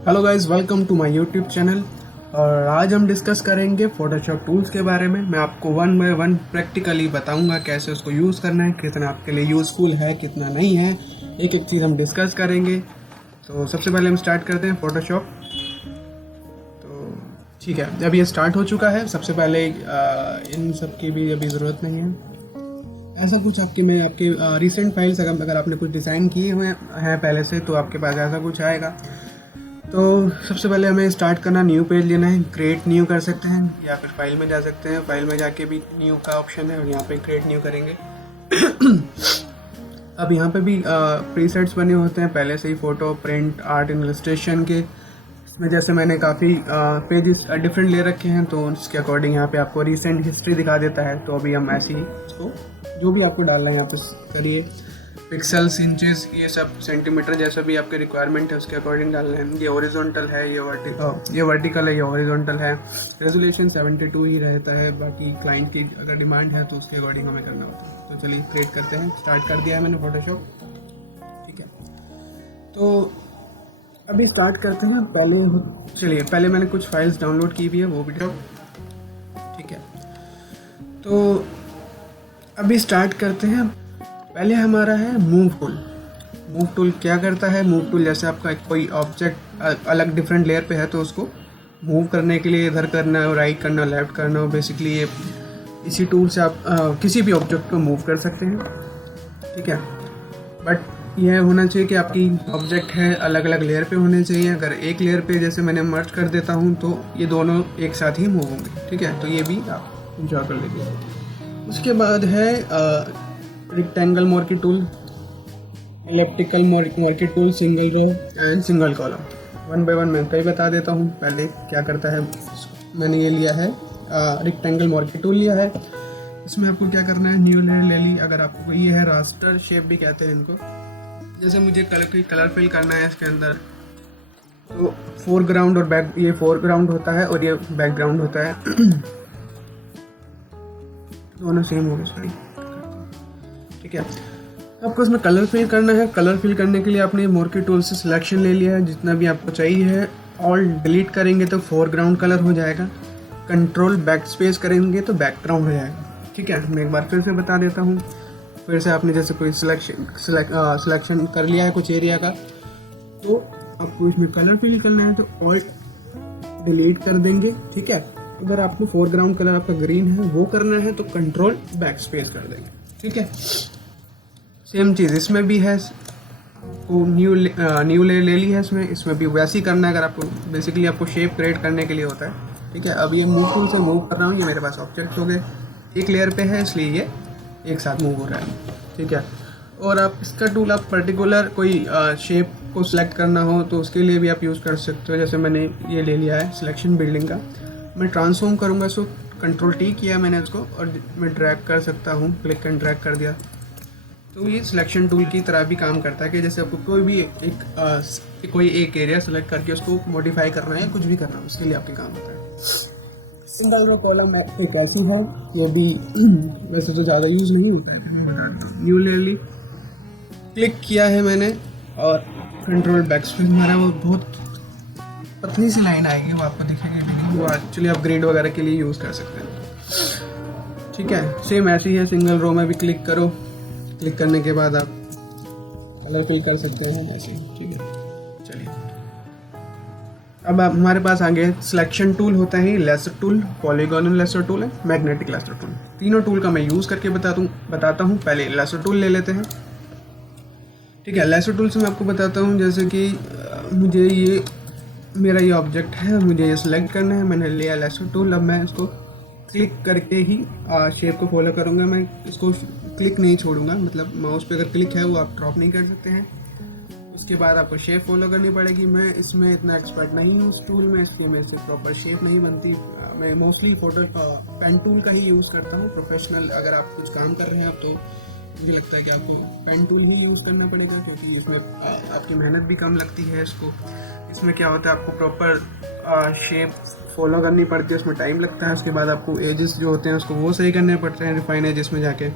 Hello guys, welcome to my YouTube channel. और आज हम डिस्कस करेंगे फोटोशॉप टूल्स के बारे में। मैं आपको वन बाय वन प्रैक्टिकली बताऊंगा कैसे उसको यूज़ करना है, कितना आपके लिए यूज़फुल है, कितना नहीं है। एक एक चीज़ हम डिस्कस करेंगे। तो सबसे पहले हम स्टार्ट करते हैं फोटोशॉप। तो ठीक है, जब ये स्टार्ट हो चुका है, सबसे पहले इन सब की भी अभी ज़रूरत नहीं है। ऐसा कुछ आपके रिसेंट फाइल्स अगर आपने कुछ डिज़ाइन किए हुए हैं पहले से, तो आपके पास ऐसा कुछ आएगा। तो सबसे पहले हमें स्टार्ट करना, न्यू पेज लेना है। क्रिएट न्यू कर सकते हैं या फिर फाइल में जा सकते हैं। फाइल में जाके भी न्यू का ऑप्शन है और यहाँ पे क्रिएट न्यू करेंगे। अब यहाँ पे भी प्रीसेट्स बने होते हैं पहले से ही, फ़ोटो, प्रिंट, आर्ट, इलस्ट्रेशन के। इसमें जैसे मैंने काफ़ी पेजेस डिफरेंट ले रखे हैं, तो उसके अकॉर्डिंग यहाँ पे आपको रिसेंट हिस्ट्री दिखा देता है। तो अभी हम ऐसे ही इसको जो भी आपको डालना है यहाँ पे करिए। पिक्सल्स, इंचेस, ये सब सेंटीमीटर जैसा भी आपके रिक्वायरमेंट है उसके अकॉर्डिंग डालना है। ये हॉरिजॉन्टल है, ये वर्टिकल है, ये हॉरिजॉन्टल है। रेजोल्यूशन 72 ही रहता है, बाकी क्लाइंट की अगर डिमांड है तो उसके अकॉर्डिंग हमें करना होता है। तो चलिए क्रिएट करते हैं। स्टार्ट कर दिया है मैंने फोटोशॉप, ठीक है। तो अभी स्टार्ट करते हैं। पहले मैंने कुछ फाइल्स डाउनलोड की हुई है, वो भी ठीक है। तो अभी स्टार्ट करते हैं। पहले हमारा है मूव टूल। मूव टूल क्या करता है? मूव टूल जैसे आपका कोई ऑब्जेक्ट अलग डिफरेंट लेयर पे है, तो उसको मूव करने के लिए इधर करना हो, राइट करना, लेफ्ट करना हो, बेसिकली ये इसी टूल से आप किसी भी ऑब्जेक्ट को मूव कर सकते हैं, ठीक है। बट यह होना चाहिए कि आपकी ऑब्जेक्ट है अलग अलग लेयर पे होने चाहिए। अगर एक लेयर पे जैसे मैंने मर्ज कर देता हूँ तो ये दोनों एक साथ ही मूव होंगे, ठीक है। तो ये भी आप इंजॉय कर लीजिए। उसके बाद है rectangle marquee tool, elliptical marquee tool, single row and single column. One by one मैं कई बता देता हूँ। पहले क्या करता है, मैंने ये लिया है रेक्टेंगल मार्की टूल लिया है। इसमें आपको क्या करना है, न्यू लेयर ले ली। अगर आपको ये है रास्टर शेप भी कहते हैं इनको। जैसे मुझे कलर फिल करना है इसके अंदर, तो फोरग्राउंड और बैक, ये फोरग्राउंड होता है और ये बैकग्राउंड होता है। दोनों सेम हो गए, सॉरी, ठीक है। आपको इसमें कलर फिल करना है। कलर फिल करने के लिए आपने मार्की टूल से सिलेक्शन ले लिया है जितना भी आपको चाहिए है। ऑल डिलीट करेंगे तो फोरग्राउंड कलर हो जाएगा। कंट्रोल बैक स्पेस करेंगे तो बैकग्राउंड हो जाएगा, ठीक है। मैं एक बार फिर से बता देता हूँ। फिर से आपने जैसे कोई सिलेक्शन कर लिया है कुछ एरिया का, तो आपको इसमें कलर फिल करना है तो ऑल डिलीट कर देंगे, ठीक है। अगर आपको फोरग्राउंड कलर आपका ग्रीन है वो करना है तो कंट्रोल बैक स्पेस कर देंगे, ठीक है। सेम चीज़ इसमें भी है। वो न्यू लेयर ले ली है इसमें भी वैसे ही करना है। अगर आपको बेसिकली आपको शेप क्रिएट करने के लिए होता है, ठीक है। अब ये मूव टूल से मूव कर रहा हूँ, ये मेरे पास ऑब्जेक्ट हो गए, एक लेयर पे है इसलिए ये एक साथ मूव हो रहा है, ठीक है। और आप इसका टूल आप पर्टिकुलर कोई शेप को सिलेक्ट करना हो तो उसके लिए भी आप यूज़ कर सकते हो। जैसे मैंने ये ले लिया है सिलेक्शन बिल्डिंग का, मैं ट्रांसफॉर्म करूँगा, सो कंट्रोल टी किया मैंने उसको और मैं ड्रैग कर सकता हूँ, क्लिक एंड ड्रैग कर दिया। तो ये सिलेक्शन टूल की तरह भी काम करता है कि जैसे आपको कोई भी कोई एक एरिया सेलेक्ट करके उसको मॉडिफाई करना है, कुछ भी करना है, उसके लिए आपके काम होता है। सिंगल रो कॉलम एक ऐसी है, ये भी वैसे तो ज़्यादा यूज़ नहीं होता है, मैं बताता हूँ। न्यू ले ली, क्लिक किया है मैंने और कंट्रोल बैक स्पेस मारा। वो बहुत पतली सी लाइन आएगी, वो आपको दिखेगी, वो एक्चुअली आप ग्रिड वगैरह के लिए यूज़ कर सकते हैं, ठीक है। सेम ऐसी है, सिंगल रो में भी क्लिक करो, क्लिक करने के बाद आप कलर फिल कर सकते हैं ऐसे, ठीक है। चलिए अब हमारे पास आगे सिलेक्शन टूल होता है, lasso tool, polygonal lasso tool है, मैग्नेटिक लेसर टूल। तीनों टूल का मैं यूज़ करके बताता हूँ। पहले लेसर टूल ले लेते हैं, ठीक है। लेसर टूल से मैं आपको बताता हूँ, जैसे कि मुझे मेरा ये ऑब्जेक्ट है, मुझे ये सिलेक्ट करना है, मैंने लिया लेसर टूल। अब मैं इसको क्लिक करके ही शेप को फॉलो करूँगा, मैं इसको क्लिक नहीं छोड़ूंगा। मतलब माउस पे अगर क्लिक है वो आप ड्रॉप नहीं कर सकते हैं। उसके बाद आपको शेप फॉलो करनी पड़ेगी। मैं इसमें इतना एक्सपर्ट नहीं हूँ उस टूल में, इसलिए मेरे से प्रॉपर शेप नहीं बनती। मैं मोस्टली पेन टूल का ही यूज़ करता हूँ। प्रोफेशनल अगर आप कुछ काम कर रहे हैं तो मुझे लगता है कि आपको पेन टूल ही यूज़ करना पड़ेगा, क्योंकि इसमें आपकी मेहनत भी कम लगती है। इसमें क्या होता है, आपको प्रॉपर शेप फॉलो करनी पड़ती है, उसमें टाइम लगता है। उसके बाद आपको एजेस जो होते हैं उसको वो सही करने पड़ते हैं, रिफाइन एजेस में जाके।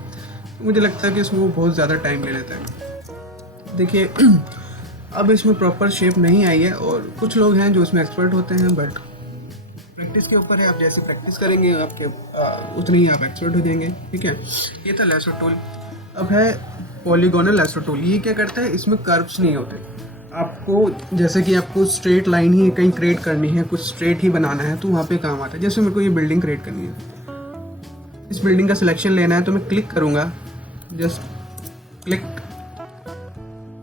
तो मुझे लगता है कि इसमें वो बहुत ज़्यादा टाइम ले लेता है। देखिए अब इसमें प्रॉपर शेप नहीं आई है, और कुछ लोग हैं जो इसमें एक्सपर्ट होते हैं, बट प्रैक्टिस के ऊपर है। आप जैसे प्रैक्टिस करेंगे आपके उतनी ही आप एक्सपर्ट हो जाएंगे। ठीक है, ये था लेसो टूल। अब है पॉलीगोनल लेसो टूल। ये क्या करता है, इसमें कर्व्स नहीं होते। आपको जैसे कि आपको स्ट्रेट लाइन ही कहीं क्रिएट करनी है, कुछ स्ट्रेट ही बनाना है, तो वहाँ पे काम आता है। जैसे मेरे को ये बिल्डिंग क्रिएट करनी है, इस बिल्डिंग का सिलेक्शन लेना है, तो मैं क्लिक करूँगा, जस्ट क्लिक।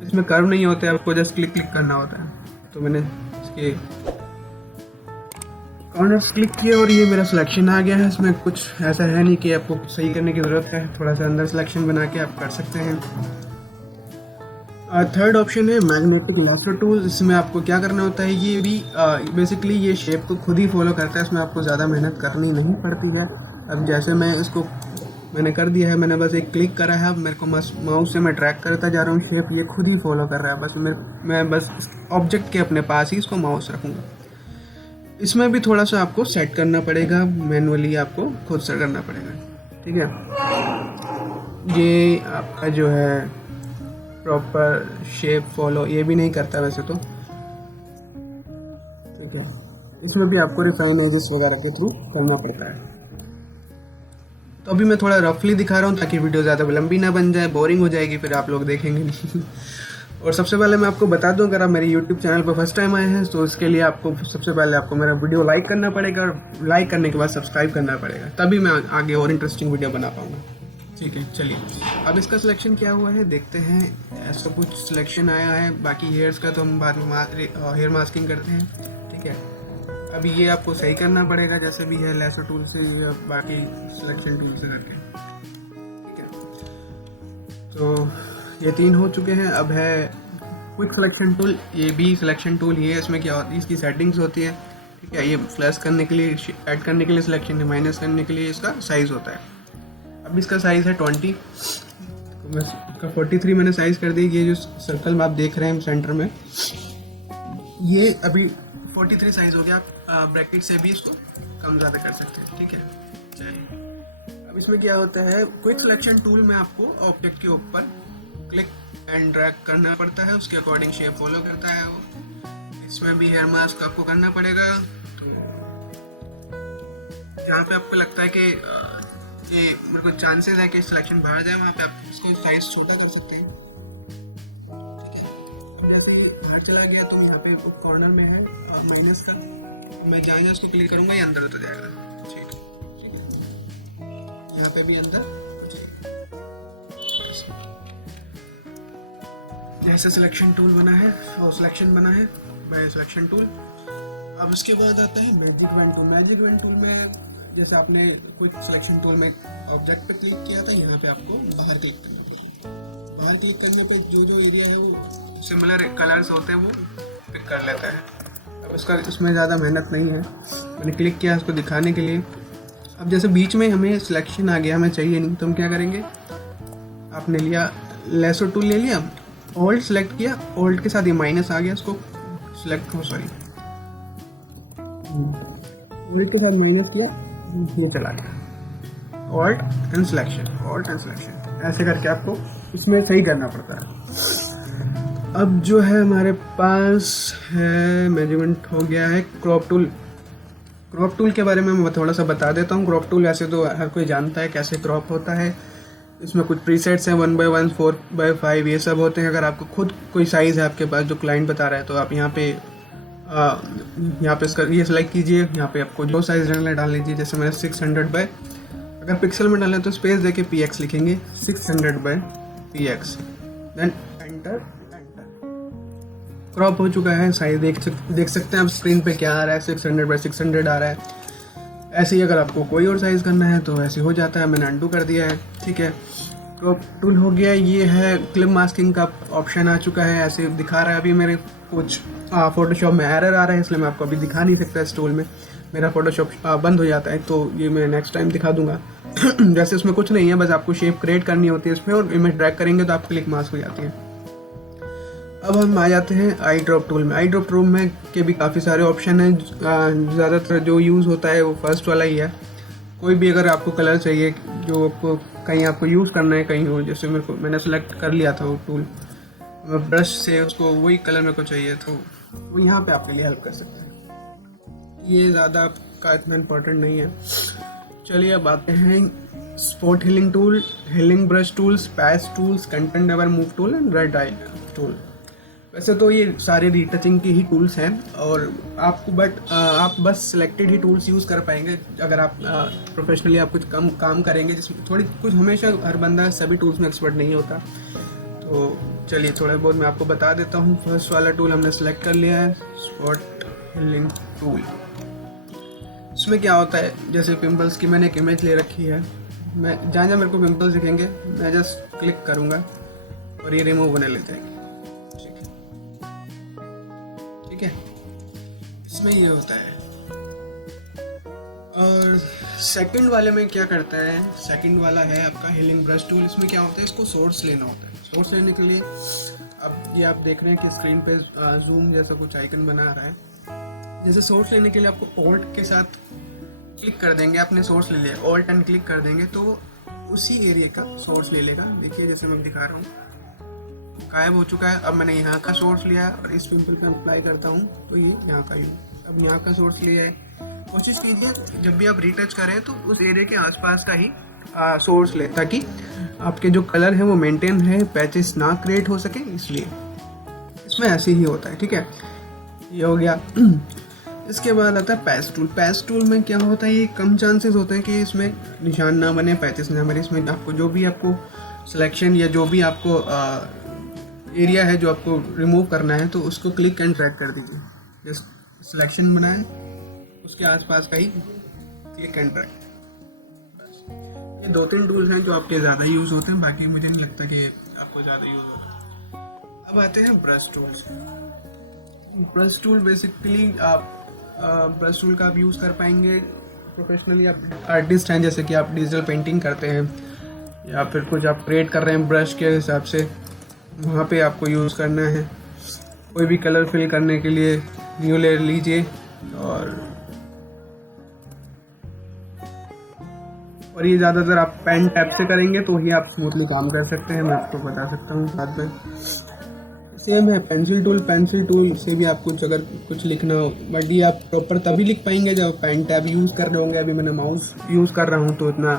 इसमें कर्व नहीं होते, आपको जस्ट क्लिक क्लिक करना होता है। तो मैंने इसके कॉर्नर्स क्लिक किए और ये मेरा सिलेक्शन आ गया है। इसमें कुछ ऐसा है नहीं कि आपको सही करने की ज़रूरत है, थोड़ा सा अंदर सिलेक्शन बना के आप कर सकते हैं। थर्ड ऑप्शन है मैग्नेटिक लेसो टूल। इसमें आपको क्या करना होता है, ये भी बेसिकली ये शेप को खुद ही फॉलो करता है, इसमें आपको ज़्यादा मेहनत करनी नहीं पड़ती है। अब जैसे मैंने कर दिया है, मैंने बस एक क्लिक करा है, अब मेरे को माउस से मैं ट्रैक करता जा रहा हूँ, शेप ये खुद ही फॉलो कर रहा है। बस मैं बस ऑब्जेक्ट के अपने पास ही इसको माउस रखूँगा। इसमें भी थोड़ा सा आपको सेट करना पड़ेगा, मैनुअली आपको खुद से करना पड़ेगा। ठीक है, ये आपका जो है प्रॉपर शेप फॉलो ये भी नहीं करता वैसे तो। ठीक है, इसमें भी आपको रिफाइन एजेस वगैरह के थ्रू करना पड़ता है। तो अभी मैं थोड़ा रफली दिखा रहा हूँ ताकि वीडियो ज़्यादा लंबी ना बन जाए, बोरिंग हो जाएगी, फिर आप लोग देखेंगे नहीं। और सबसे पहले मैं आपको बता दूं, अगर आप मेरे YouTube चैनल पर फर्स्ट टाइम आए हैं तो इसके लिए आपको सबसे पहले आपको मेरा वीडियो लाइक करना पड़ेगा, और लाइक करने के बाद सब्सक्राइब करना पड़ेगा, तभी मैं आगे और इंटरेस्टिंग वीडियो बना पाऊँगा। ठीक है, चलिए अब इसका सिलेक्शन क्या हुआ है देखते हैं। ऐसा कुछ सिलेक्शन आया है, बाकी हेयर्स का तो हम बाद में हेयर मास्किंग करते हैं। ठीक है, अभी ये आपको सही करना पड़ेगा जैसे भी है, लेसो टूल से या बाकी सिलेक्शन टूल से करके। ठीक है, तो ये 3 हो चुके हैं। अब है क्विक सिलेक्शन टूल। ये भी सिलेक्शन टूल ही है। इसमें क्या होती है, इसकी सेटिंग्स होती है। ठीक है, ये प्लस करने के लिए, ऐड करने के लिए सिलेक्शन है, माइनस करने के लिए इसका साइज़ होता है। अब इसका साइज़ है 20, तो मैं इसका 43 मैंने साइज़ कर दी। ये जो सर्कल में आप देख रहे हैं सेंटर में, ये अभी 43 साइज़ हो गया। आप ब्रैकेट से भी इसको कम ज़्यादा कर सकते हैं। ठीक है, चलिए अब इसमें क्या होता है, क्विक सिलेक्शन टूल में आपको ऑब्जेक्ट के ऊपर क्लिक एंड ड्रैग करना पड़ता है, उसके अकॉर्डिंग शेप फॉलो करता है वो। इसमें भी हेयर मास्क आपको करना पड़ेगा। तो जहाँ पे आपको लगता है कि मेरे को चांसेस है कि सिलेक्शन बाहर जाए, वहाँ पे आप इसको साइज छोटा कर सकते हैं। ठीक है, अब जैसे ही बाहर चला गया तो यहाँ पे कॉर्नर में है माइनस का, मैं जहाँ जहाँ उसको क्लिक करूँगा ये अंदर होता जाएगा। ठीक है, यहाँ पे भी अंदर। ऐसा सिलेक्शन टूल बना है, और सिलेक्शन बना है बाय सिलेक्शन टूल। अब उसके बाद आता है magic wand tool. Magic wand tool में जैसे आपने क्विक सिलेक्शन टूल में ऑब्जेक्ट पे क्लिक किया था, यहाँ पे आपको बाहर क्लिक करना पड़ेगा। बाहर क्लिक करने पे जो एरिया है वो सिमिलर कलर्स होते हैं वो पिक कर लेता है। अब इसमें ज़्यादा मेहनत नहीं है, मैंने क्लिक किया इसको दिखाने के लिए। अब जैसे बीच में हमें सिलेक्शन आ गया, हमें चाहिए नहीं, तो हम क्या करेंगे, आपने लिया लेसो टूल ले लिया, ऑल्ट सेलेक्ट किया, ऑल्ट के साथ ये माइनस आ गया, इसको सेलेक्ट हो, सॉरी के साथ माइनस किया, ये चला गया। Alt and selection, alt and selection, ऐसे करके आपको इसमें सही करना पड़ता है। अब जो है हमारे पास है मेजरमेंट हो गया है क्रॉप टूल। क्रॉप टूल के बारे में मैं थोड़ा सा बता देता हूँ। क्रॉप टूल ऐसे तो हर कोई जानता है कैसे क्रॉप होता है। इसमें कुछ प्रीसेट्स हैं, 1/1, 4/5 ये सब होते हैं। अगर आपको खुद कोई साइज़ है आपके पास जो क्लाइंट बता रहा है, तो आप यहाँ पे इसका ये सेलेक्ट कीजिए। यहाँ पे आपको जो साइज़ डालना है डाल लीजिए। जैसे मैंने 600/, अगर पिक्सल में डालें तो स्पेस देके px लिखेंगे, 600/px, देन एंटर। क्रॉप हो चुका है, साइज देख सकते हैं आप स्क्रीन पे क्या आ रहा है, 600/600 आ रहा है। ऐसे ही अगर आपको कोई और साइज़ करना है तो ऐसे हो जाता है। मैंने अंडू कर दिया है। ठीक है, क्रॉप टूल हो गया। ये है क्लिप मास्किंग का ऑप्शन आ चुका है, ऐसे दिखा रहा है। अभी मेरे कुछ फोटोशॉप में एरर आ रहा है, इसलिए मैं आपको अभी दिखा नहीं सकता। इस टूल में मेरा फोटोशॉप बंद हो जाता है, तो ये मैं नेक्स्ट टाइम दिखा दूंगा। जैसे इसमें कुछ नहीं है, बस आपको शेप क्रिएट करनी होती है इसमें, और इमेज ड्रैग करेंगे तो आप क्लिक मास्क हो जाती है। अब हम आ जाते हैं आई ड्रॉप टूल में। आई ड्रॉप टूल में के भी काफ़ी सारे ऑप्शन हैं। ज़्यादातर जो यूज़ होता है वो फर्स्ट वाला ही है। कोई भी अगर आपको कलर चाहिए जो आपको कहीं आपको यूज़ करना है कहीं हो, जैसे मैंने सेलेक्ट कर लिया था वो टूल, मैं ब्रश से उसको वही कलर मेरे को चाहिए तो वो यहाँ पे आपके लिए हेल्प कर सकता है। ये ज़्यादा आपका इतना इम्पोर्टेंट नहीं है। चलिए अब आते हैं spot healing tool, healing brush tools, patch tools, content never move tool and red I tool. वैसे तो ये सारे रीटचिंग के ही टूल्स हैं और आपको आप बस सिलेक्टेड ही टूल्स यूज़ कर पाएंगे अगर आप प्रोफेशनली आप कुछ कम काम करेंगे, जिसमें थोड़ी कुछ हमेशा हर बंदा सभी टूल्स में एक्सपर्ट नहीं होता। तो चलिए थोड़ा बहुत मैं आपको बता देता हूँ। फर्स्ट वाला टूल हमने सेलेक्ट कर लिया है, स्पॉट हीलिंग टूल। इसमें क्या होता है, जैसे पिंपल्स की मैंने एक इमेज ले रखी है, मैं जहाँ जहाँ मेरे को पिंपल्स दिखेंगे मैं जस्ट क्लिक करूँगा और ये रिमूव होने लग जाएगी। ठीक है, इसमें ये होता है। और सेकंड वाले में क्या करता है, सेकंड वाला है आपका हीलिंग ब्रश टूल। इसमें क्या होता है, इसको सोर्स लेना होता है। सोर्स लेने के लिए अब ये आप देख रहे हैं कि स्क्रीन पे जूम जैसा कुछ आइकन बना रहा है। जैसे सोर्स लेने के लिए आपको ऑल्ट के साथ क्लिक कर देंगे, आपने सोर्स ले लिया, ऑल्ट एंड क्लिक कर देंगे तो उसी एरिया का सोर्स ले लेगा। देखिए जैसे मैं दिखा रहा हूँ गायब हो चुका है। अब मैंने यहाँ का सोर्स लिया और इस पिंपल पे अप्लाई करता हूँ तो ये यहाँ का अब यहाँ का सोर्स लिया है। कोशिश कीजिए जब भी आप रीटच करें तो उस एरिया के आसपास का ही सोर्स ले, ताकि आपके जो कलर है वो मेंटेन है, पैचेस ना क्रिएट हो सके, इसलिए इसमें ऐसे ही होता है। ठीक है, ये हो गया। इसके बाद आता है पैच टूल। पैच टूल में क्या होता है, ये कम चांसेस होते हैं कि इसमें निशान ना बने, पैचेस ना बने। इसमें आपको जो भी आपको सिलेक्शन या जो भी आपको एरिया है जो आपको रिमूव करना है तो उसको क्लिक एंड ड्रैग कर दीजिए। जस्ट सिलेक्शन बनाए, उसके आसपास का ही क्लिक एंड ड्रैग। ये 2-3 टूल्स हैं जो आपके ज़्यादा यूज़ होते हैं, बाकी मुझे नहीं लगता कि आपको ज़्यादा यूज़ होगा। अब आते हैं brush tools. Brush tool basically आप ब्रश टूल का आप यूज़ कर पाएंगे प्रोफेशनली। आप आर्टिस्ट हैं, जैसे कि आप डिजिटल पेंटिंग करते हैं या फिर कुछ आप क्रिएट कर रहे हैं ब्रश के हिसाब से, वहाँ पे आपको यूज़ करना है। कोई भी कलर फिल करने के लिए न्यू लेयर लीजिए और ये ज़्यादातर आप पेन टैप से करेंगे तो ही आप स्मूथली काम कर सकते हैं, मैं आपको बता सकता हूँ साथ में। सेम है पेंसिल टूल। पेंसिल टूल से भी आप कुछ अगर कुछ लिखना हो, बट ये आप प्रॉपर तभी लिख पाएंगे जब पेन टैब यूज़ कर रहे होंगे। अभी मैंने माउस यूज़ कर रहा हूँ तो इतना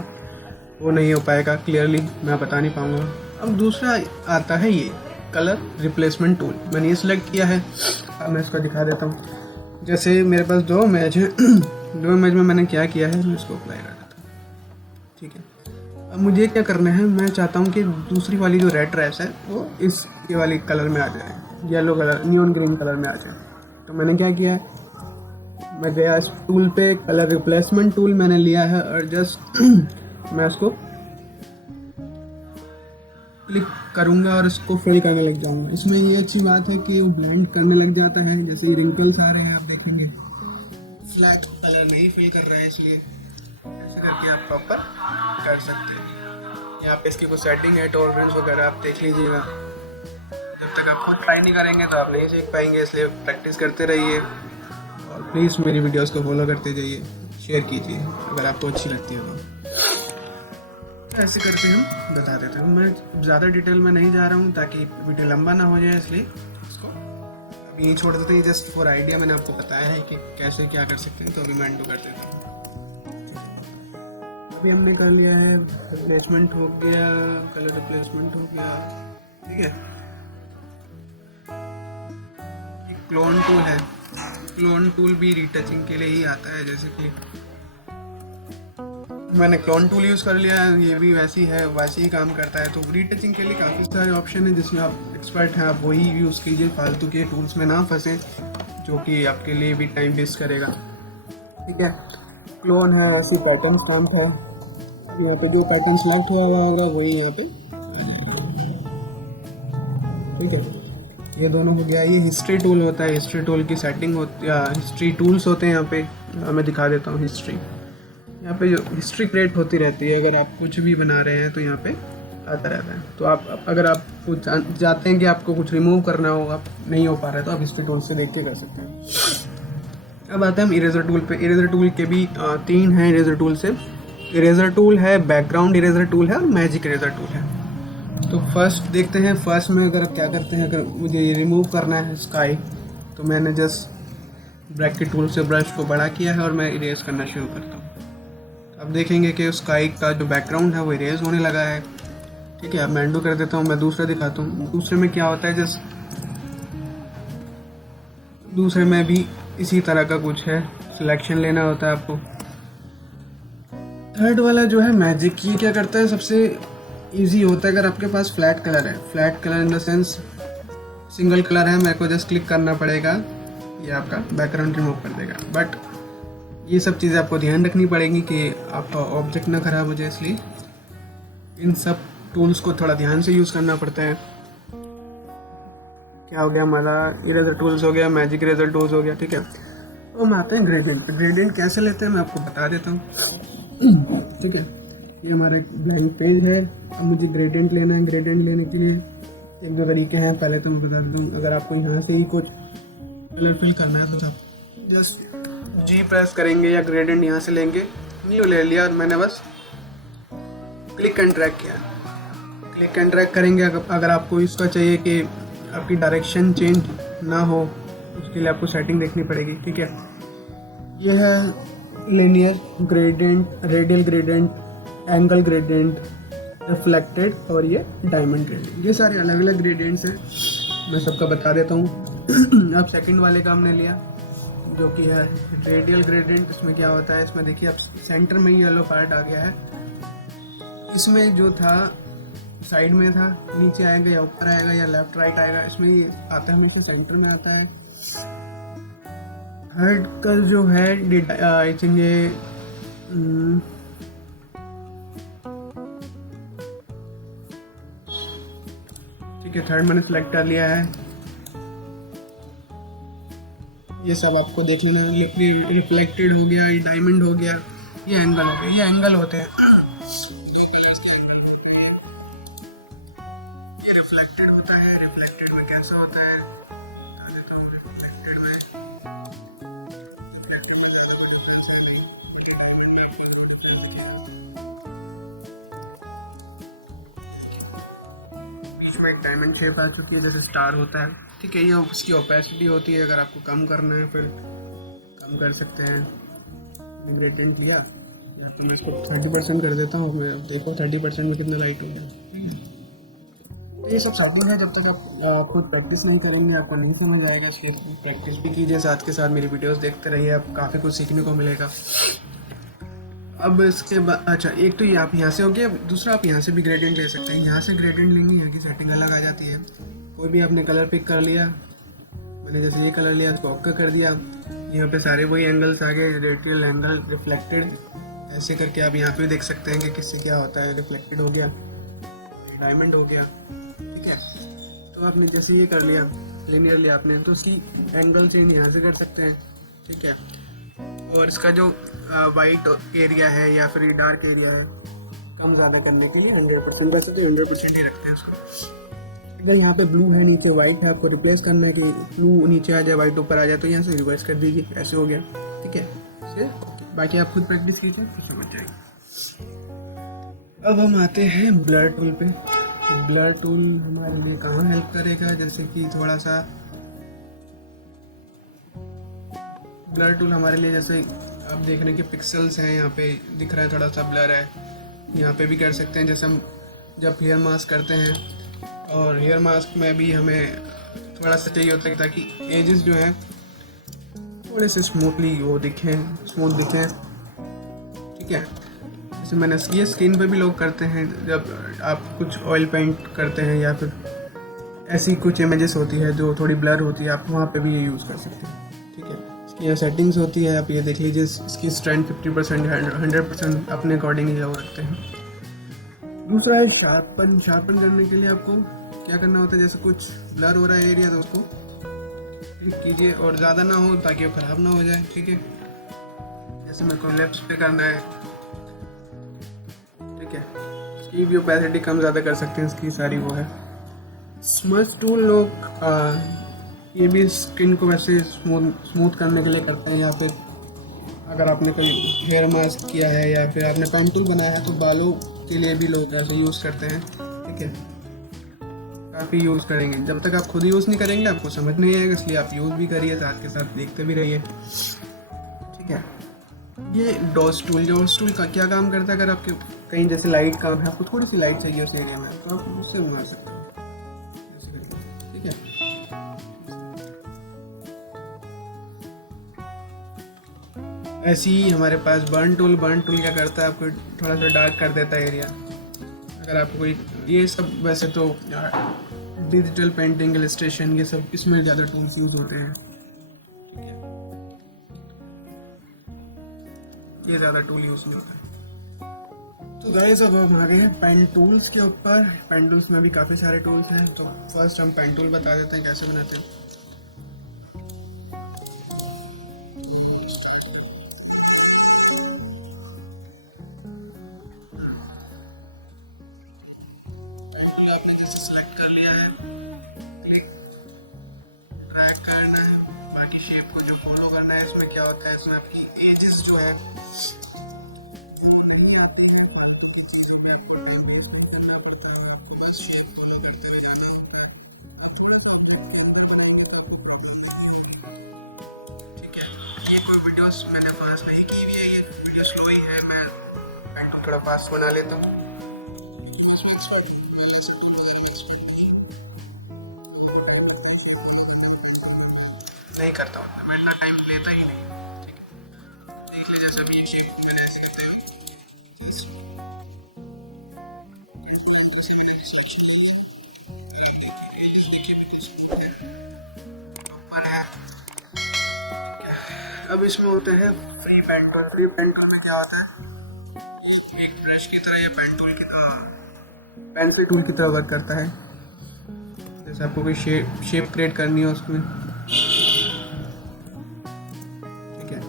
वो नहीं हो पाएगा, क्लियरली मैं बता नहीं पाऊँगा। अब दूसरा आता है ये कलर रिप्लेसमेंट टूल। मैंने ये सिलेक्ट किया है, अब मैं इसको दिखा देता हूँ। जैसे मेरे पास 2 इमेज है, 2 इमेज में मैंने क्या किया है, मैं इसको अप्लाई कर देता हूँ। ठीक है, अब मुझे क्या करना है, मैं चाहता हूँ कि दूसरी वाली जो रेड ड्रेस है वो इस ये वाली कलर में आ जाए, yellow colour, neon green colour में आ जाए। तो मैंने क्या किया है, मैं गया इस टूल पे, कलर रिप्लेसमेंट टूल मैंने लिया है और जस्ट मैं इसको क्लिक करूँगा और इसको फिल करने लग जाऊँगा। इसमें ये अच्छी बात है कि वो ब्लेंड करने लग जाता है। जैसे रिंकल्स आ रहे हैं आप देखेंगे, फ्लैट कलर नहीं फिल कर रहा है, इसलिए ऐसे करके आप प्रॉपर कर सकते हैं। यहाँ पे इसकी कुछ सेटिंग है, टॉलरेंस वगैरह आप देख लीजिएगा। जब तक आप खुद ट्राई नहीं करेंगे तो आप नहीं सीख पाएंगे, इसलिए प्रैक्टिस करते रहिए और प्लीज़ मेरी वीडियोस को फॉलो करते जाइए, शेयर कीजिए अगर आपको अच्छी लगती है तो। ऐसे करके हम बता देते हैं। मैं ज़्यादा डिटेल में नहीं जा रहा हूँ ताकि वीडियो लंबा ना हो जाए, इसलिए इसको अभी यहीं छोड़ देते हैं। जस्ट फॉर आइडिया मैंने आपको बताया है कि कैसे क्या कर सकते हैं, तो अभी मैं एंड कर देता हूँ। अभी हमने कर लिया है, रिप्लेसमेंट हो गया, कलर रिप्लेसमेंट हो गया। ठीक है, क्लोन टूल है। क्लोन टूल भी रीटचिंग के लिए ही आता है। जैसे कि मैंने क्लोन टूल यूज़ कर लिया है, ये भी वैसे ही काम करता है। तो रीटचिंग के लिए काफ़ी सारे ऑप्शन है जिसमें आप एक्सपर्ट हैं, आप वही यूज़ कीजिए, फालतू के टूल्स में ना फंसे जो कि आपके लिए भी टाइम वेस्ट करेगा। ठीक है, क्लोन है, ऐसी पैटर्न काम था, यहाँ पे जो पैटर्न सेलेक्ट हुआ होगा वही यहाँ पे। ठीक है, ये दोनों हो गया। ये हिस्ट्री टूल होता है, हिस्ट्री टूल की सेटिंग होती है, हिस्ट्री टूल्स होते हैं यहाँ पे। मैं दिखा देता हूँ हिस्ट्री। यहाँ पे जो हिस्ट्री क्रिएट होती रहती है, अगर आप कुछ भी बना रहे हैं तो यहाँ पे आता रहता है। तो आप अगर आप कुछ चाहते हैं कि आपको कुछ रिमूव करना हो, आप नहीं हो पा रहा है, तो आप हिस्ट्री टूल से देख के कर सकते हैं। अब आते हैं हम इरेजर टूल पे। इरेजर टूल के भी 3 हैं इरेजर टूल से। इरेज़र टूल है, बैकग्राउंड इरेज़र टूल है और मैजिक इरेज़र टूल है। तो फर्स्ट देखते हैं, फर्स्ट में अगर क्या करते हैं, अगर मुझे ये रिमूव करना है स्काई, तो मैंने जस्ट ब्रैकेट टूल से ब्रश को बड़ा किया है और मैं इरेज करना शुरू करता हूँ। अब देखेंगे कि स्काई का जो बैकग्राउंड है वो इरेज होने लगा है। ठीक है, अब मैं अनडू कर देता हूँ, मैं दूसरा दिखाता हूँ। दूसरे में क्या होता है, जस्ट दूसरे में भी इसी तरह का कुछ है, सिलेक्शन लेना होता है आपको। थर्ड वाला जो है मैजिक, ये क्या करता है, सबसे इजी होता है। अगर आपके पास फ्लैट कलर है, flat colour in the sense single colour है, मेरे को जस्ट क्लिक करना पड़ेगा, ये आपका बैकग्राउंड रिमूव कर देगा। बट ये सब चीज़ें आपको ध्यान रखनी पड़ेगी कि आपका ऑब्जेक्ट ना ख़राब हो जाए, इसलिए इन सब टूल्स को थोड़ा ध्यान से यूज़ करना पड़ता है। क्या हो गया हमारा, इरेजर टूल्स हो गया, मैजिक इरेजर टूल्स हो गया। ठीक है, तो हम आते हैं ग्रेडियंट। ग्रेडियंट कैसे लेते हैं मैं आपको बता देता हूँ। ठीक है, ये हमारा एक ब्लैंक पेज है। अब मुझे ग्रेडियंट लेना है। ग्रेडियंट लेने के लिए एक दो तरीके हैं, पहले तो मैं बता देता हूँ। अगर आपको यहाँ से ही कुछ कलर फिल करना है तो आप जस्ट जी प्रेस करेंगे या ग्रेडियंट यहाँ से लेंगे। न्यू ले लिया और मैंने बस क्लिक एंड ड्रैग किया। क्लिक एंड ड्रैग करेंगे। अगर आपको इसका चाहिए कि आपकी डायरेक्शन चेंज ना हो, उसके लिए आपको सेटिंग देखनी पड़ेगी। ठीक है, यह है linear gradient, radial gradient, angle gradient, reflected और ये डायमंड ग्रेडियंट। ये सारे अलग अलग ग्रेडियंट्स हैं, मैं सबका बता देता हूँ। अब सेकंड वाले का हमने लिया जो कि है रेडियल ग्रेडियंट। इसमें क्या होता है, इसमें देखिए अब सेंटर में ही येलो पार्ट आ गया है। इसमें जो था साइड में था, नीचे आएगा या ऊपर आएगा या लेफ्ट राइट आएगा, इसमें ये आता है हमेशा सेंटर में आता है। थर्ड का जो है आई थिंक ये ठीक है, थर्ड मैंने सेलेक्ट कर लिया है। ये सब आपको देख लेना होगा। रिफ्लेक्टेड हो गया, ये डायमंड हो गया, ये एंगल हो गया। ये एंगल होते हैं, ये रिफ्लेक्टेड होता है। रिफ्लेक्टेड में कैसा होता है, रिफ्लेक्टेड में बीच में एक डायमंड शेप आ चुकी है, जैसे स्टार होता है। ठीक है, ये उसकी ओपेसिटी होती है। अगर आपको कम करना है फिर कम कर सकते हैं। ग्रेडियंट लिया, या तो मैं इसको 30% कर देता हूँ। मैं अब देखो 30% में कितना लाइट हो गया। ये सब सेटिंग है, जब तक आप खुद प्रैक्टिस नहीं करेंगे आपको नहीं समझ आएगा। इसलिए प्रैक्टिस भी कीजिए, साथ के साथ मेरी वीडियोस देखते रहिए, आप काफ़ी कुछ सीखने को मिलेगा। अब इसके बाद अच्छा, एक तो ये आप यहाँ से हो गया, दूसरा आप यहाँ से भी ग्रेडियंट ले सकते हैं। यहाँ से ग्रेडियंट लेंगे, यहाँ की सेटिंग अलग आ जाती है। कोई भी आपने कलर पिक कर लिया, मैंने जैसे ये कलर लिया, इसको ओके कर दिया। यहाँ पे सारे वही एंगल्स आ गए, रेडियल एंगल, रिफ्लेक्टेड, ऐसे करके आप यहाँ पे देख सकते हैं कि किससे क्या होता है। रिफ्लेक्टेड हो गया, डायमंड हो गया। ठीक है, तो आपने जैसे ये कर लिया लिनियरली आपने, तो उसकी एंगल चेंज यहाँ से कर सकते हैं। ठीक है, और इसका जो वाइट एरिया है या फिर डार्क एरिया है, कम ज़्यादा करने के लिए 100%, वैसे तो 100% ही रखते हैं इसको। अगर यहाँ पे ब्लू है, नीचे वाइट है, आपको रिप्लेस करना है कि ब्लू नीचे आ जाए वाइट ऊपर आ जाए, तो यहाँ से रिवर्स कर दीजिए, ऐसे हो गया। ठीक है, फिर बाकी आप खुद प्रैक्टिस कीजिए तो समझ जाएंगे। अब हम आते हैं ब्लर टूल पे। ब्लर टूल हमारे लिए कहाँ हेल्प करेगा, जैसे कि थोड़ा सा ब्लर टूल हमारे लिए, जैसे आप देख रहे हैं कि पिक्सल्स हैं, यहाँ पे दिख रहा है थोड़ा सा ब्लर है, यहाँ पे भी कर सकते हैं। जैसे हम जब हेयर मास्क करते हैं, और हेयर मास्क में भी हमें थोड़ा सा चाहिए होता है ताकि एजेस जो हैं थोड़े से स्मूथली वो दिखें, स्मूथ दिखें। ठीक है, जैसे मैंने ये स्किन पे भी लोग करते हैं, जब आप कुछ ऑयल पेंट करते हैं या फिर ऐसी कुछ इमेजेस होती है जो थोड़ी ब्लर होती है, आप वहाँ पे भी ये यूज़ कर सकते हैं। ठीक है, इसकी यहाँ सेटिंग्स होती है, आप ये देख लीजिए। इसकी स्ट्रेंथ 50%, 100% अपने अकॉर्डिंग ही वो रखते हैं। दूसरा है शार्पन। शार्पन करने के लिए आपको क्या करना होता है, जैसे कुछ ब्लर हो रहा है एरिया, तो उसको क्लिक कीजिए और ज़्यादा ना हो ताकि वो ख़राब ना हो जाए। ठीक है, जैसे मेरे को लेफ्ट पे करना है। ठीक है, इसकी भी ओपेसिटी कम ज़्यादा कर सकते हैं, इसकी सारी वो है। स्मज टूल लोग ये भी स्किन को वैसे स्मूथ करने के लिए करते हैं, या फिर अगर आपने कोई हेयर मास्क किया है या फिर आपने पेन टूल बनाया है तो बालों के लिए भी लोग ऐसे यूज़ करते हैं, ठीक है। काफ़ी यूज़ करेंगे, जब तक आप खुद यूज़ नहीं करेंगे आपको समझ नहीं आएगा, इसलिए आप यूज़ भी करिए, साथ के साथ देखते भी रहिए, ठीक है। ये डॉस टूल का क्या काम करता है? अगर आपके कहीं जैसे लाइट काम है, आपको थोड़ी सी लाइट चाहिए उस एरिया में, तो आप उससे मार सकते हो, ठीक है। ऐसे ही हमारे पास बर्न टूल क्या करता है, आपको थोड़ा सा डार्क कर देता है एरिया। अगर आपको कोई ये सब, वैसे तो डिजिटल पेंटिंग, इलस्ट्रेशन, ये सब इसमें ज़्यादा टूल्स यूज़ होते हैं, ये ज़्यादा टूल यूज़ नहीं होता। तो गाइस अब हम आ गए हैं पेन टूल्स के ऊपर। पेन टूल्स में भी काफ़ी सारे टूल्स हैं, तो फर्स्ट हम पेन टूल बता देते हैं कैसे बनाते हैं। आपने जैसे सिलेक्ट कर लिया है, क्लिक ड्रैग करना है, बाकी शेप को जो फॉलो करना है। इसमें क्या होता है, इसमें आपकी एजेस जो है बस शेप फॉलो करते हुए जाना है, ठीक है। ये कोई वीडियोस मैंने फास्ट नहीं की हुई है, ये वीडियो स्लो ही है, मैं थोड़ा फास्ट बना लेता हूँ। नहीं करता हूँ मैं, इतना टाइम लेता ही नहीं, ठीक है। देख ले जैसा भी एक शेप मैंने ऐसे करते हुए अब इसमें होता है free pen tool. Free pen tool में क्या होता है, ये एक ब्रश की तरह या पेन टूल की तरह, पेंसिल टूल की तरह वर्क करता है। जैसे आपको कोई शेप क्रिएट करनी है उसमें, ठीक है,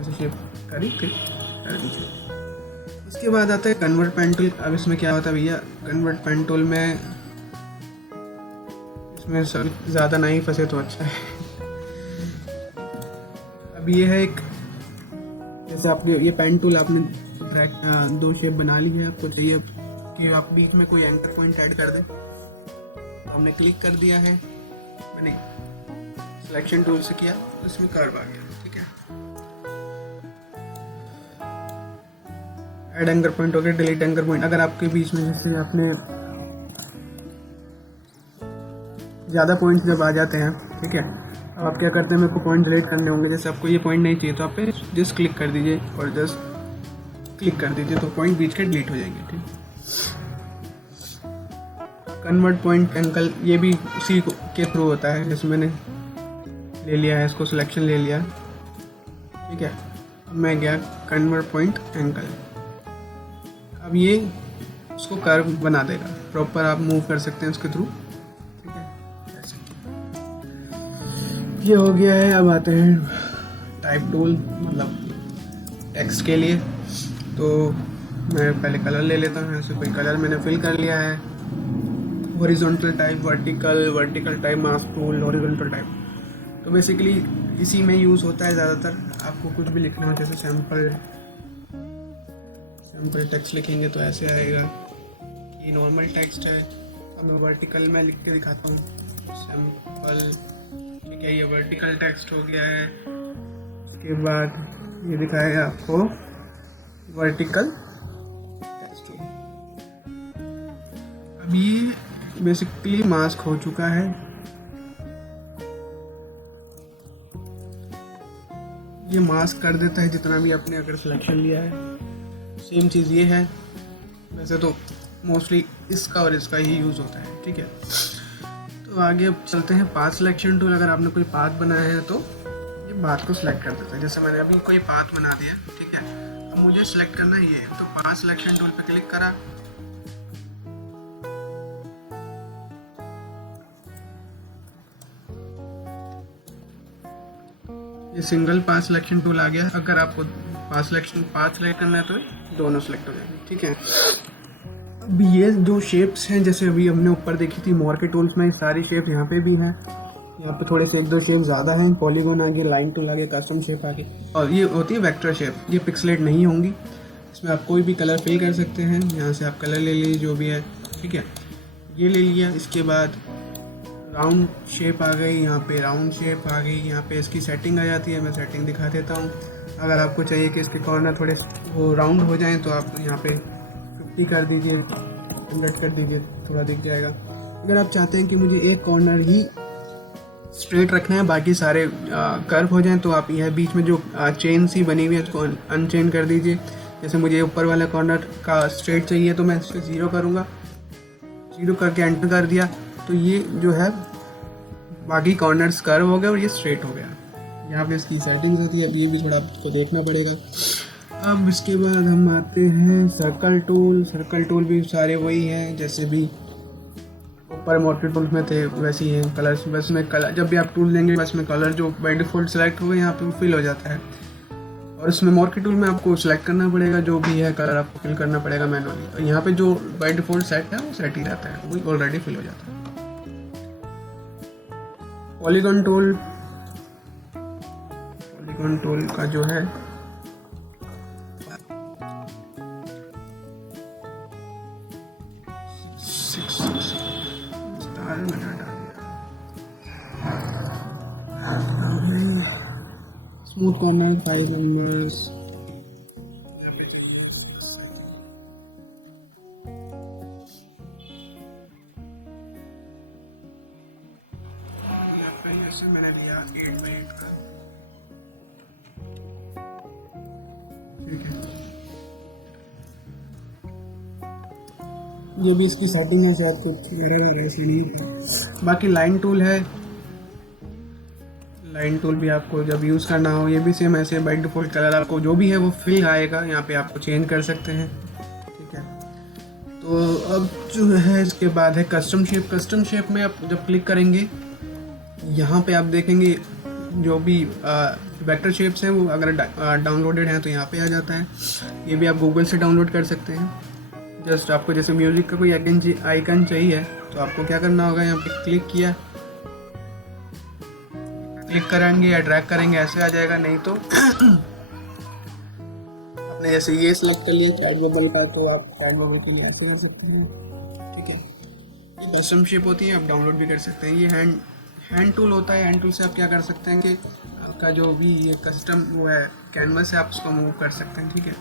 ऐसे शेप कर दीजिए। इसके बाद आता है कन्वर्ट पेन टूल। अब इसमें क्या होता है भैया, कन्वर्ट पेन टूल में इसमें ज़्यादा नहीं फंसे तो अच्छा है। अब ये है एक, जैसे आपने ये पेन टूल आपने दो शेप बना ली है, आपको चाहिए कि आप बीच में कोई एंकर पॉइंट ऐड कर दें, तो हमने क्लिक कर दिया है, मैंने सिलेक्शन टूल से किया, तो इसमें कर्व आ गया, ठीक है। ऐड एंकर पॉइंट हो गया, डिलीट एंकर पॉइंट। अगर आपके बीच में जैसे आपने ज़्यादा पॉइंट जब आ जाते हैं, ठीक है, अब आप क्या करते हैं, मेरे को पॉइंट डिलीट करने होंगे। जैसे आपको ये पॉइंट नहीं चाहिए तो आप पे जस्ट क्लिक कर दीजिए और जस्ट क्लिक कर दीजिए, तो पॉइंट बीच के डिलीट हो जाएंगे, ठीक। कन्वर्ट पॉइंट एंगल, ये भी उसी के थ्रू होता है। जैसे मैंने ले लिया है, इसको सिलेक्शन ले लिया, ठीक है, मैं गया कन्वर्ट पॉइंट एंगल। अब ये उसको कर्व बना देगा, प्रॉपर आप मूव कर सकते हैं उसके थ्रू, ठीक है। ऐसे ये हो गया है। अब आते हैं टाइप टूल, मतलब टेक्स्ट के लिए। तो मैं पहले कलर ले लेता हूँ, ऐसे कोई कलर मैंने फिल कर लिया है। Horizontal type, vertical type, mask tool, horizontal type, तो बेसिकली इसी में यूज़ होता है ज़्यादातर। आपको कुछ भी लिखना हो, जैसे सैम्पल टेक्स्ट लिखेंगे तो ऐसे आएगा। ये नॉर्मल टेक्स्ट है, अब मैं वर्टिकल में लिख के दिखाता हूँ, सैम्पल, ठीक है, ये वर्टिकल टेक्स्ट हो गया है। उसके बाद ये दिखाएगा आपको वर्टिकल टेक्स्ट। अब ये बेसिकली मास्क हो चुका है। ये मास्क कर देता है जितना भी आपने अगर सिलेक्शन लिया है। सेम चीज़ ये है, वैसे तो मोस्टली इसका और इसका ही यूज़ होता है, ठीक है। तो आगे अब चलते हैं पाथ सिलेक्शन टूल। अगर आपने कोई पाथ बनाया है तो ये पाथ को सिलेक्ट कर देता है। जैसे मैंने अभी कोई पाथ बना दिया, ठीक है, अब मुझे सिलेक्ट करना ये है, तो पाथ सिलेक्शन टूल पे क्लिक करा, ये सिंगल पाथ सिलेक्शन टूल आ गया। अगर आपको पाथ सिलेक्ट करना है तो दोनों सिलेक्ट हो जाएंगे, ठीक है। अब ये जो शेप्स हैं, जैसे अभी हमने ऊपर देखी थी मोर के टूल्स में, सारी शेप्स यहाँ पे भी हैं, यहाँ पे थोड़े से 1-2 शेप ज़्यादा हैं, पॉलीगॉन आ गया, लाइन टूल आ गया, कस्टम शेप आ गई, और ये होती है वेक्टर शेप, ये पिक्सलेट नहीं होंगी। इसमें आप कोई भी कलर फिल कर सकते हैं, यहाँ से आप कलर ले लीजिए जो भी है, ठीक है। ये ले लिया, इसके बाद राउंड शेप आ गई, यहाँ पे राउंड शेप आ गई, यहाँ पे इसकी सेटिंग आ जाती है, मैं सेटिंग दिखा देता हूँ। अगर आपको चाहिए कि इसके कॉर्नर थोड़े वो राउंड हो जाएं तो आप यहाँ पे 50 कर दीजिए, 100 कर दीजिए, थोड़ा दिख जाएगा। अगर आप चाहते हैं कि मुझे एक कॉर्नर ही स्ट्रेट रखना है, बाकी सारे कर्व हो जाएं, तो आप यह बीच में जो चेन सी बनी हुई है उसको अनचेन कर दीजिए। जैसे मुझे ऊपर वाला कॉर्नर का स्ट्रेट चाहिए तो मैं इसको 0 करूँगा, 0 करके एंटर कर दिया, तो ये जो है बाकी कॉर्नर्स कर्व हो गया और ये स्ट्रेट हो गया। यहाँ पे इसकी सेटिंग्स होती है, अब ये भी थोड़ा आपको देखना पड़ेगा। अब इसके बाद हम आते हैं सर्कल टूल। सर्कल टूल भी सारे वही हैं जैसे भी ऊपर मोटर टूल्स में थे, वैसे ही हैं। कलर्स बस में कलर, जब भी आप टूल लेंगे बस में कलर जो बाई डिफ़ॉल्ट सेलेक्ट होगा यहाँ पे फिल हो जाता है, और इसमें मोर्की टूल में आपको सिलेक्ट करना पड़ेगा, जो भी है कलर आपको फिल करना पड़ेगा मैनुअली। और यहाँ पे जो बाई डिफ़ॉल्ट सेट है वो सेट ही रहता है, वो ऑलरेडी फिल हो जाता है। पॉलीगॉन टूल, पॉलीगॉन टूल का जो है स्मूथ कॉर्नर 5 नंबर्स, मैंने लिया 8x8 का, ठीक है। ये भी इसकी सेटिंग है, शायद कुछ मेरे ऐसे नहीं। बाकी लाइन टूल है, लाइन टूल भी आपको जब यूज़ करना हो, ये भी सेम ऐसे बाई डिफ़ॉल्ट कलर आपको जो भी है वो फिल आएगा, यहाँ पे आपको चेंज कर सकते हैं, ठीक है। तो अब जो है इसके बाद है कस्टम शेप। कस्टम शेप में आप जब क्लिक करेंगे, यहाँ पे आप देखेंगे जो भी वेक्टर शेप्स हैं वो अगर डाउनलोडेड हैं तो यहाँ पे आ जाता है। ये भी आप गूगल से डाउनलोड कर सकते हैं। जस्ट आपको जैसे म्यूज़िक का कोई आइकन चाहिए तो आपको क्या करना होगा, यहाँ पे क्लिक किया, क्लिक करेंगे या ड्रैग करेंगे ऐसे आ जाएगा, नहीं तो आपने जैसे ये सिलेक्ट कर लिया चैट बबल का, तो आप चैट बबल के लिए ऐसे कर सकते हैं, ठीक है। ये कस्टम शेप होती है, आप डाउनलोड भी कर सकते हैं। ये हैंड टूल होता है। हैंड टूल से आप क्या कर सकते हैं कि आपका जो भी ये कस्टम वो है कैनवस है, आप उसको मूव कर सकते हैं, ठीक है।